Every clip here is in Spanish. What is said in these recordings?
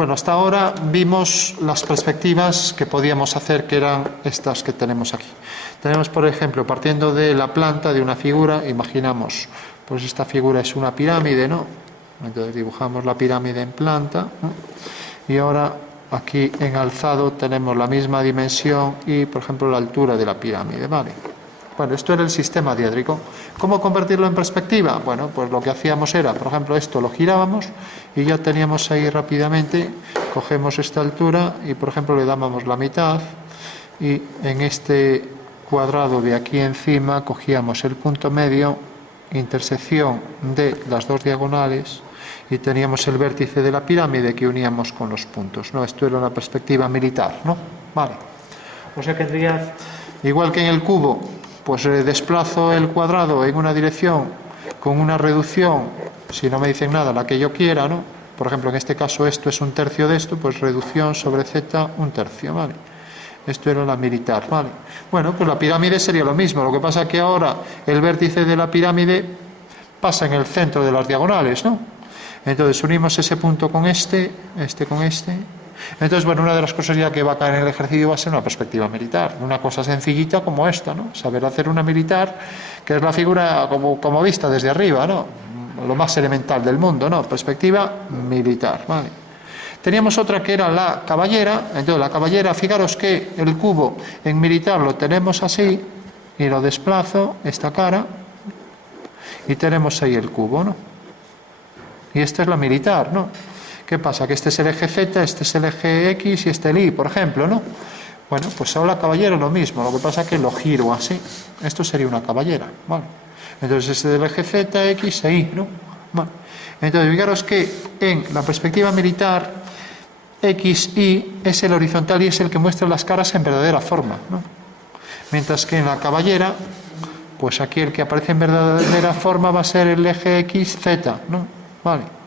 Bueno, hasta ahora vimos las perspectivas que podíamos hacer, que eran estas que tenemos aquí. Tenemos, por ejemplo, partiendo de la planta de una figura, imaginamos, pues esta figura es una pirámide, ¿no? Entonces dibujamos la pirámide en planta, ¿no? Y ahora aquí en alzado tenemos la misma dimensión y, por ejemplo, la altura de la pirámide, ¿vale? Bueno, esto era el sistema diédrico. ¿Cómo convertirlo en perspectiva? Bueno, pues lo que hacíamos era, por ejemplo, esto lo girábamos y ya teníamos ahí rápidamente, cogemos esta altura y, por ejemplo, le dábamos la mitad y en este cuadrado de aquí encima cogíamos el punto medio, intersección de las dos diagonales y teníamos el vértice de la pirámide que uníamos con los puntos, ¿no? Esto era una perspectiva militar, ¿no? Vale. O sea que tendría, igual que en el cubo, pues desplazo el cuadrado en una dirección con una reducción, si no me dicen nada, la que yo quiera, ¿no? Por ejemplo, en este caso esto es un tercio de esto, pues reducción sobre z un tercio, ¿vale? Esto era la militar, ¿vale? Bueno, pues la pirámide sería lo mismo, lo que pasa que ahora el vértice de la pirámide pasa en el centro de las diagonales, ¿no? Entonces unimos ese punto con este con este. Entonces, bueno, una de las cosas ya que va a caer en el ejercicio va a ser una perspectiva militar, una cosa sencillita como esta, ¿no? Saber hacer una militar, que es la figura como vista desde arriba, ¿no? Lo más elemental del mundo, ¿no? Perspectiva militar, ¿vale? Teníamos otra que era la caballera. Entonces la caballera, fijaros que el cubo en militar lo tenemos así y lo desplazo, esta cara, y tenemos ahí el cubo, ¿no? Y esta es la militar, ¿no? ¿Qué pasa? Que este es el eje Z, este es el eje X y este el Y, por ejemplo, ¿no? Bueno, pues ahora la caballera es lo mismo, lo que pasa es que lo giro así. Esto sería una caballera, ¿vale? Entonces este es el eje Z, X e Y, ¿no? Vale. Entonces, fijaros que en la perspectiva militar, X, Y es el horizontal y es el que muestra las caras en verdadera forma, ¿no? Mientras que en la caballera, pues aquí el que aparece en verdadera forma va a ser el eje X, Z, ¿no? Vale.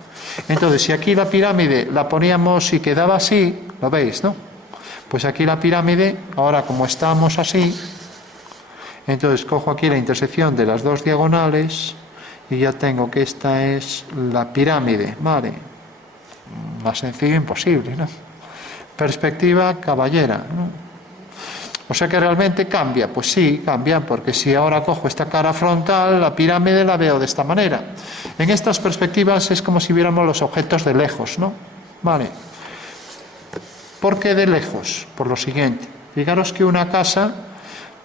Entonces, si aquí la pirámide la poníamos y quedaba así, lo veis, ¿no? Pues aquí la pirámide, ahora como estamos así, entonces cojo aquí la intersección de las dos diagonales y ya tengo que esta es la pirámide, ¿vale? Más sencillo imposible, ¿no? Perspectiva caballera, ¿no? O sea que realmente cambia, pues sí, cambia, porque si ahora cojo esta cara frontal, la pirámide la veo de esta manera. En estas perspectivas es como si viéramos los objetos de lejos, ¿no? Vale. ¿Por qué de lejos? Por lo siguiente. Fijaros que una casa,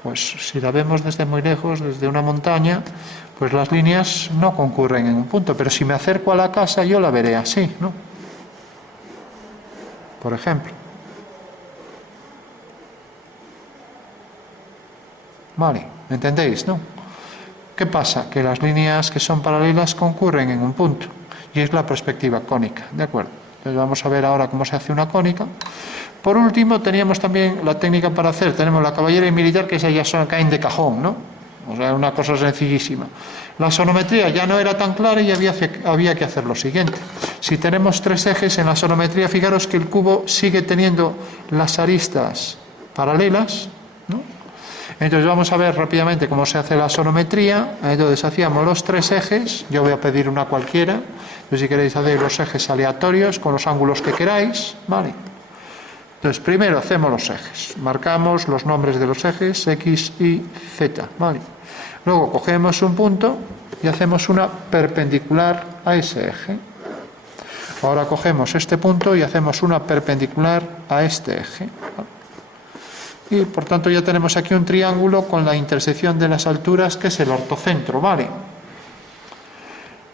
pues si la vemos desde muy lejos, desde una montaña, pues las líneas no concurren en un punto, pero si me acerco a la casa yo la veré así, ¿no? Por ejemplo. Vale, ¿me entendéis, no? ¿Qué pasa? Que las líneas que son paralelas concurren en un punto y es la perspectiva cónica, ¿de acuerdo? Entonces vamos a ver ahora cómo se hace una cónica. Por último, teníamos también la técnica para hacer, tenemos la caballera y militar, que esas ya caen de cajón, ¿no? O sea, una cosa sencillísima. La sonometría ya no era tan clara y había que hacer lo siguiente. Si tenemos tres ejes en la sonometría, fijaros que el cubo sigue teniendo las aristas paralelas, ¿no? Entonces vamos a ver rápidamente cómo se hace la sonometría. Entonces hacíamos los tres ejes, yo voy a pedir una cualquiera, entonces si queréis hacer los ejes aleatorios con los ángulos que queráis, ¿vale? Entonces primero hacemos los ejes, marcamos los nombres de los ejes X, Y, Z, ¿vale? Luego cogemos un punto y hacemos una perpendicular a ese eje. Ahora cogemos este punto y hacemos una perpendicular a este eje, ¿vale? Y por tanto ya tenemos aquí un triángulo con la intersección de las alturas, que es el ortocentro, ¿vale?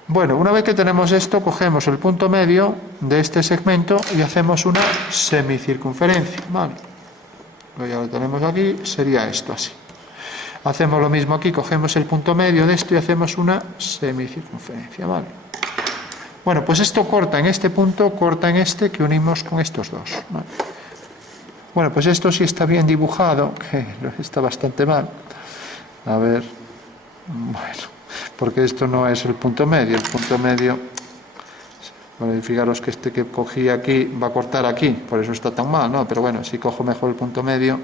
Bueno, una vez que tenemos esto, cogemos el punto medio de este segmento y hacemos una semicircunferencia, ¿vale? Ya lo tenemos aquí, sería esto así. Hacemos lo mismo aquí, cogemos el punto medio de esto y hacemos una semicircunferencia, ¿vale? Bueno, pues esto corta en este punto, corta en este, que unimos con estos dos, ¿vale? Bueno, pues esto sí está bien dibujado, que está bastante mal. A ver, bueno, porque esto no es el punto medio. El punto medio, bueno, fijaros que este que cogí aquí va a cortar aquí, por eso está tan mal, ¿no? Pero bueno, si cojo mejor el punto medio,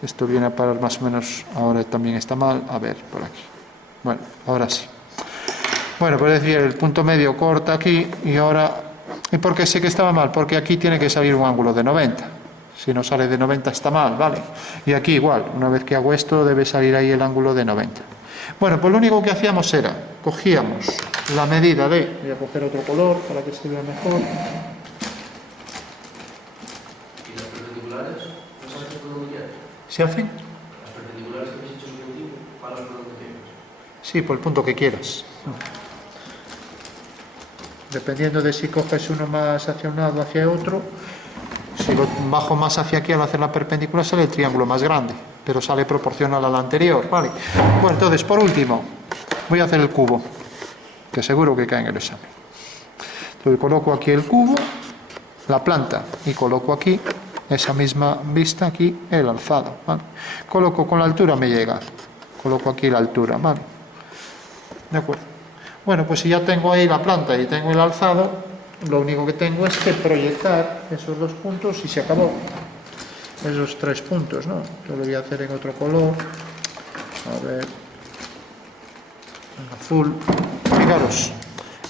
esto viene a parar más o menos, ahora también está mal. A ver, por aquí. Bueno, ahora sí. Bueno, pues decir, el punto medio corta aquí y ahora ¿Y por qué sé que estaba mal? Porque aquí tiene que salir un ángulo de 90. Si no sale de 90 está mal, ¿vale? Y aquí igual, una vez que hago esto debe salir ahí el ángulo de 90. Bueno, pues lo único que hacíamos era, cogíamos la medida de... Voy a coger otro color para que se vea mejor. ¿Y las perpendiculares? ¿No sabes por dónde quieres? ¿Se hacen? Las perpendiculares que habéis hecho sobre el tipo, palas por donde quieres. Sí, por el punto que quieras. Dependiendo de si coges uno más hacia un lado o hacia otro, si lo bajo más hacia aquí al hacer la perpendicular sale el triángulo más grande, pero sale proporcional al anterior, ¿vale? Bueno, entonces, por último, voy a hacer el cubo, que seguro que cae en el examen. Entonces, coloco aquí el cubo, la planta, y coloco aquí, esa misma vista aquí, el alzado, ¿vale? Coloco con la altura, me llega. Coloco aquí la altura, ¿vale? De acuerdo. Bueno, pues si ya tengo ahí la planta y tengo el alzado, lo único que tengo es que proyectar esos dos puntos y se acabó. Esos tres puntos, ¿no? Yo lo voy a hacer en otro color. A ver. En azul. Fijaros,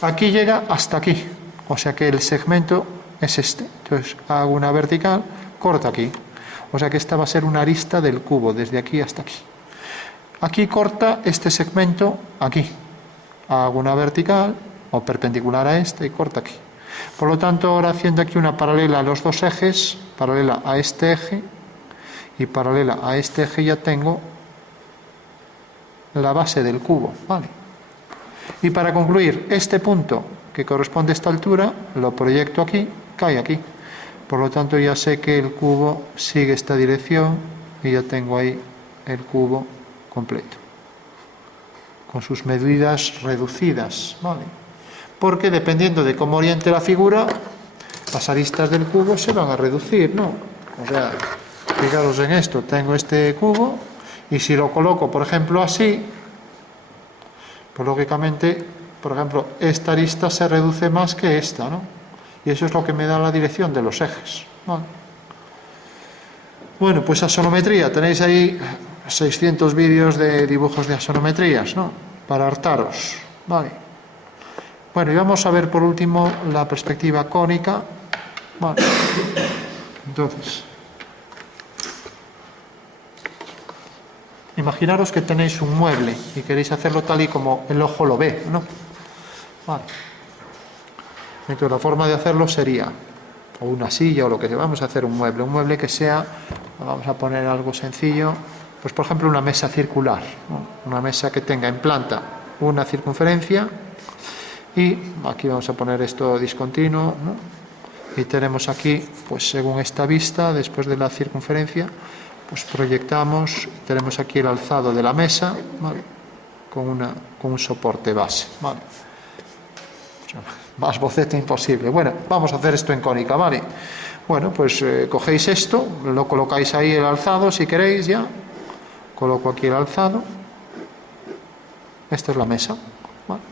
aquí llega hasta aquí. O sea que el segmento es este. Entonces hago una vertical, corta aquí. O sea que esta va a ser una arista del cubo, desde aquí hasta aquí. Aquí corta este segmento aquí. Hago una vertical o perpendicular a este y corta aquí. Por lo tanto, ahora haciendo aquí una paralela a los dos ejes, paralela a este eje y paralela a este eje, ya tengo la base del cubo, ¿vale? Y para concluir, este punto que corresponde a esta altura, lo proyecto aquí, cae aquí. Por lo tanto, ya sé que el cubo sigue esta dirección y ya tengo ahí el cubo completo, con sus medidas reducidas, ¿vale? Porque dependiendo de cómo oriente la figura, las aristas del cubo se van a reducir, ¿no? O sea, fijaros en esto, tengo este cubo y si lo coloco, por ejemplo, así, pues lógicamente, por ejemplo, esta arista se reduce más que esta, ¿no? Y eso es lo que me da la dirección de los ejes, ¿vale? Bueno, pues axonometría, tenéis ahí 600 vídeos de dibujos de axonometrías, ¿no? Para hartaros, ¿vale? Bueno, y vamos a ver por último la perspectiva cónica, ¿vale? Entonces, imaginaros que tenéis un mueble y queréis hacerlo tal y como el ojo lo ve, ¿no? Vale. Entonces la forma de hacerlo sería o una silla o lo que sea. Vamos a hacer un mueble que sea, vamos a poner algo sencillo, pues por ejemplo una mesa circular, ¿no? Una mesa que tenga en planta una circunferencia y aquí vamos a poner esto discontinuo, ¿no? Y tenemos aquí, pues según esta vista, después de la circunferencia, pues proyectamos, tenemos aquí el alzado de la mesa, ¿vale? Con un soporte base, ¿vale? Más boceto imposible. Bueno, vamos a hacer esto en cónica, ¿vale? Bueno, pues cogéis esto, lo colocáis ahí el alzado si queréis ya. Coloco aquí el alzado. Esta es la mesa, ¿vale?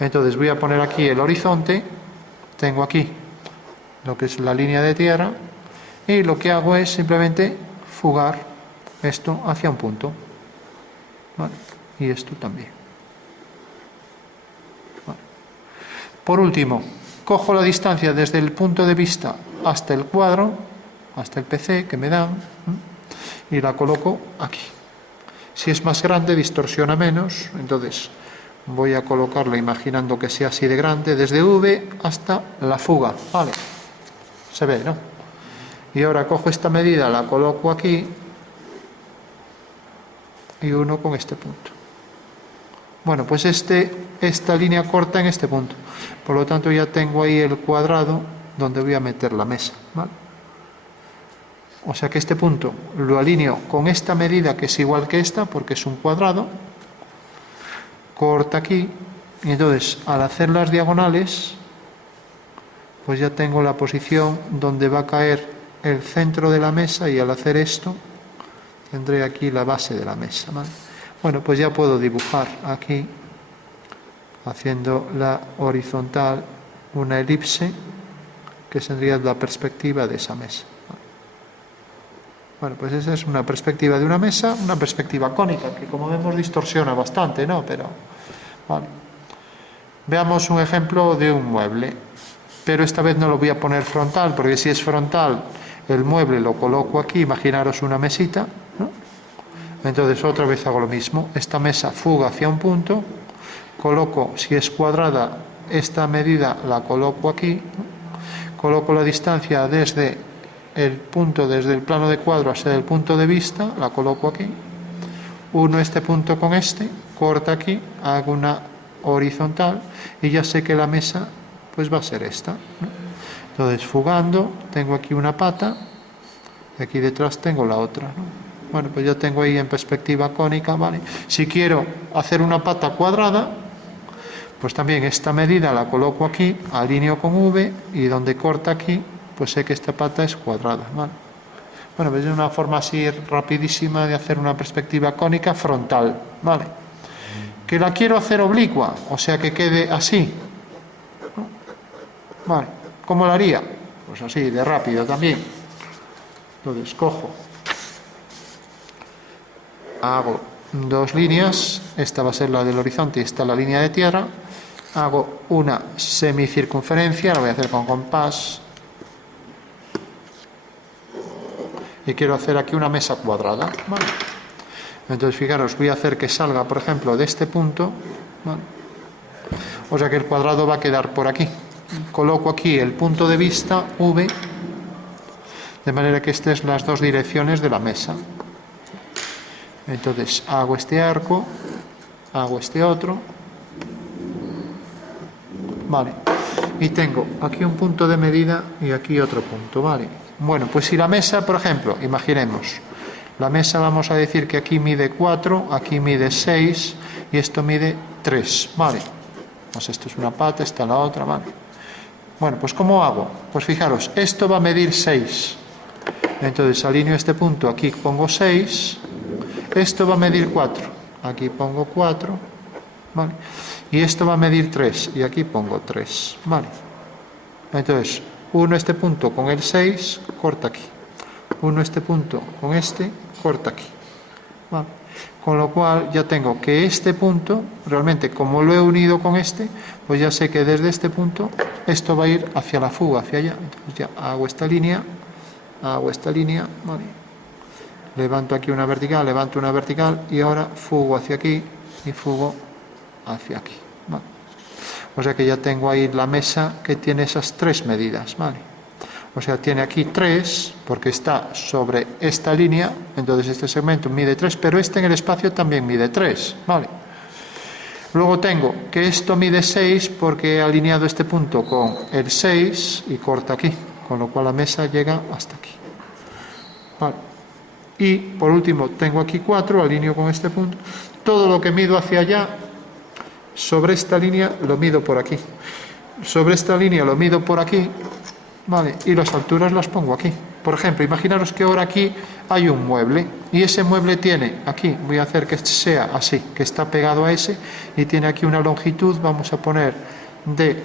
Entonces voy a poner aquí el horizonte. Tengo aquí lo que es la línea de tierra. Y lo que hago es simplemente fugar esto hacia un punto, ¿vale? Y esto también. Por último, cojo la distancia desde el punto de vista hasta el cuadro, hasta el PC que me dan, y la coloco aquí. Si es más grande, distorsiona menos, entonces voy a colocarla imaginando que sea así de grande, desde V hasta la fuga, ¿vale? Se ve, ¿no? Y ahora cojo esta medida, la coloco aquí, y uno con este punto. Bueno, pues esta línea corta en este punto. Por lo tanto, ya tengo ahí el cuadrado donde voy a meter la mesa, ¿vale? O sea que este punto lo alineo con esta medida que es igual que esta, porque es un cuadrado. Corta aquí. Y entonces, al hacer las diagonales, pues ya tengo la posición donde va a caer el centro de la mesa y al hacer esto, tendré aquí la base de la mesa, ¿vale? Bueno, pues ya puedo dibujar aquí, haciendo la horizontal, una elipse, que sería la perspectiva de esa mesa. Bueno, pues esa es una perspectiva de una mesa, una perspectiva cónica, que como vemos distorsiona bastante, ¿no? Pero, vale. Veamos un ejemplo de un mueble. pero esta vez no lo voy a poner frontal, porque si es frontal, el mueble lo coloco aquí, imaginaros una mesita, ¿no? Entonces otra vez hago lo mismo, esta mesa fuga hacia un punto, coloco, si es cuadrada, esta medida la coloco aquí, ¿no? Coloco la distancia desde el punto, desde el plano de cuadro hasta el punto de vista, la coloco aquí, uno este punto con este, corta aquí, hago una horizontal y ya sé que la mesa pues va a ser esta, ¿no? Entonces fugando, tengo aquí una pata y aquí detrás tengo la otra, ¿no? Bueno, pues ya tengo ahí en perspectiva cónica, ¿vale? Si quiero hacer una pata cuadrada, pues también esta medida la coloco aquí, alineo con V y donde corta aquí, pues sé que esta pata es cuadrada, ¿vale? Bueno, pues es una forma así rapidísima de hacer una perspectiva cónica frontal, ¿vale? Que la quiero hacer oblicua, o sea que quede así, ¿no? Vale, ¿cómo lo haría? Pues así, de rápido también. Entonces cojo, hago dos líneas, esta va a ser la del horizonte y esta la línea de tierra, hago una semicircunferencia, la voy a hacer con compás, y quiero hacer aquí una mesa cuadrada, ¿vale? Entonces fijaros, voy a hacer que salga, por ejemplo, de este punto, ¿vale? O sea que el cuadrado va a quedar por aquí. Coloco aquí el punto de vista V, de manera que estas son las dos direcciones de la mesa. Entonces hago este arco, hago este otro, ¿vale? Y tengo aquí un punto de medida y aquí otro punto, ¿vale? Bueno, pues si la mesa, por ejemplo, imaginemos, la mesa vamos a decir que aquí mide 4, aquí mide 6 y esto mide 3, ¿vale? Pues esto es una pata, esta la otra, ¿vale? Bueno, pues ¿cómo hago? Pues fijaros, esto va a medir 6. Entonces alineo este punto, aquí pongo 6, esto va a medir 4, aquí pongo 4, ¿vale? Y esto va a medir 3 y aquí pongo 3, ¿vale? Entonces, uno este punto con el 6, corta aquí. Uno este punto con este, corta aquí. ¿Vale? Con lo cual ya tengo que este punto, realmente como lo he unido con este, pues ya sé que desde este punto esto va a ir hacia la fuga, hacia allá. Entonces ya hago esta línea, ¿vale? Levanto aquí una vertical, levanto una vertical y ahora fugo hacia aquí y fugo hacia aquí, ¿vale? O sea que ya tengo ahí la mesa que tiene esas tres medidas, ¿vale? O sea, tiene aquí 3, porque está sobre esta línea, entonces este segmento mide 3, pero este en el espacio también mide 3, ¿vale? Luego tengo que esto mide 6 porque he alineado este punto con el 6 y corta aquí, con lo cual la mesa llega hasta aquí, ¿vale? Y por último tengo aquí 4, alineo con este punto. Todo lo que mido hacia allá, sobre esta línea lo mido por aquí. Sobre esta línea lo mido por aquí, ¿vale? Y las alturas las pongo aquí. Por ejemplo, imaginaros que ahora aquí hay un mueble y ese mueble tiene aquí, voy a hacer que sea así, que está pegado a ese y tiene aquí una longitud, vamos a poner de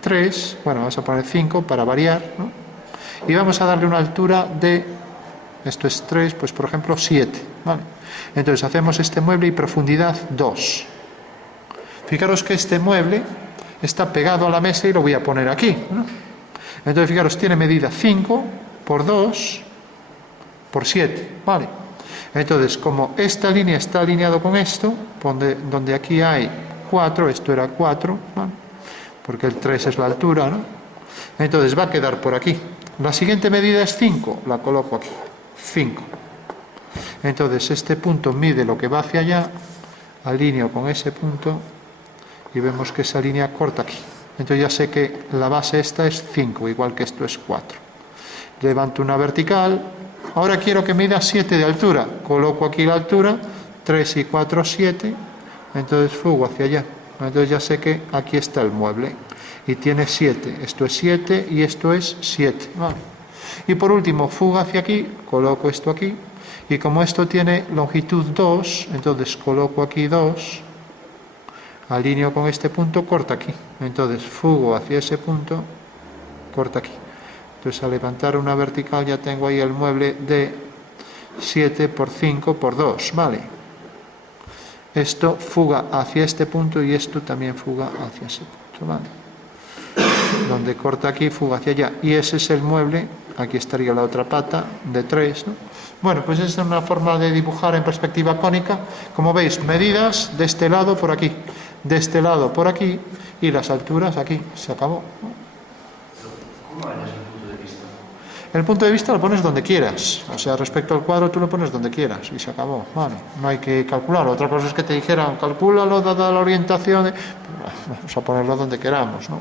3, bueno, vamos a poner 5 para variar, ¿no? Y vamos a darle una altura de, esto es 3, pues por ejemplo 7, ¿vale? Entonces hacemos este mueble y profundidad 2. Fijaros que este mueble está pegado a la mesa y lo voy a poner aquí, ¿no? Entonces fijaros, tiene medida 5 por 2 por 7, ¿vale? Entonces como esta línea está alineado con esto, donde aquí hay 4, esto era 4, ¿vale? Porque el 3 es la altura, ¿no? Entonces va a quedar por aquí. La siguiente medida es 5, la coloco aquí, 5. Entonces este punto mide lo que va hacia allá, alineo con ese punto y vemos que esa línea corta aquí. Entonces ya sé que la base esta es 5, igual que esto es 4. Levanto una vertical. Ahora quiero que mida 7 de altura. Coloco aquí la altura, 3 y 4, 7. Entonces fugo hacia allá. Entonces ya sé que aquí está el mueble. Y tiene 7. Esto es 7 y esto es 7. ¿Vale? Y por último, fuga hacia aquí. Coloco esto aquí. Y como esto tiene longitud 2, entonces coloco aquí 2. Alineo con este punto, corta aquí. Entonces fugo hacia ese punto, corta aquí. Entonces al levantar una vertical ya tengo ahí el mueble de 7 por 5 por 2, ¿vale? Esto fuga hacia este punto y esto también fuga hacia ese punto, ¿vale? donde corta aquí, fuga hacia allá. Y ese es el mueble, aquí estaría la otra pata de 3, ¿no? Bueno, pues es una forma de dibujar en perspectiva cónica. Como veis, medidas de este lado por aquí, de este lado por aquí, y las alturas aquí. Se acabó, ¿no? ¿Cómo varias el punto de vista? El punto de vista lo pones donde quieras. O sea, respecto al cuadro tú lo pones donde quieras y se acabó. Bueno, no hay que calcularlo. Otra cosa es que te dijeran, calcúlalo dada la orientación. Vamos a ponerlo donde queramos, ¿no?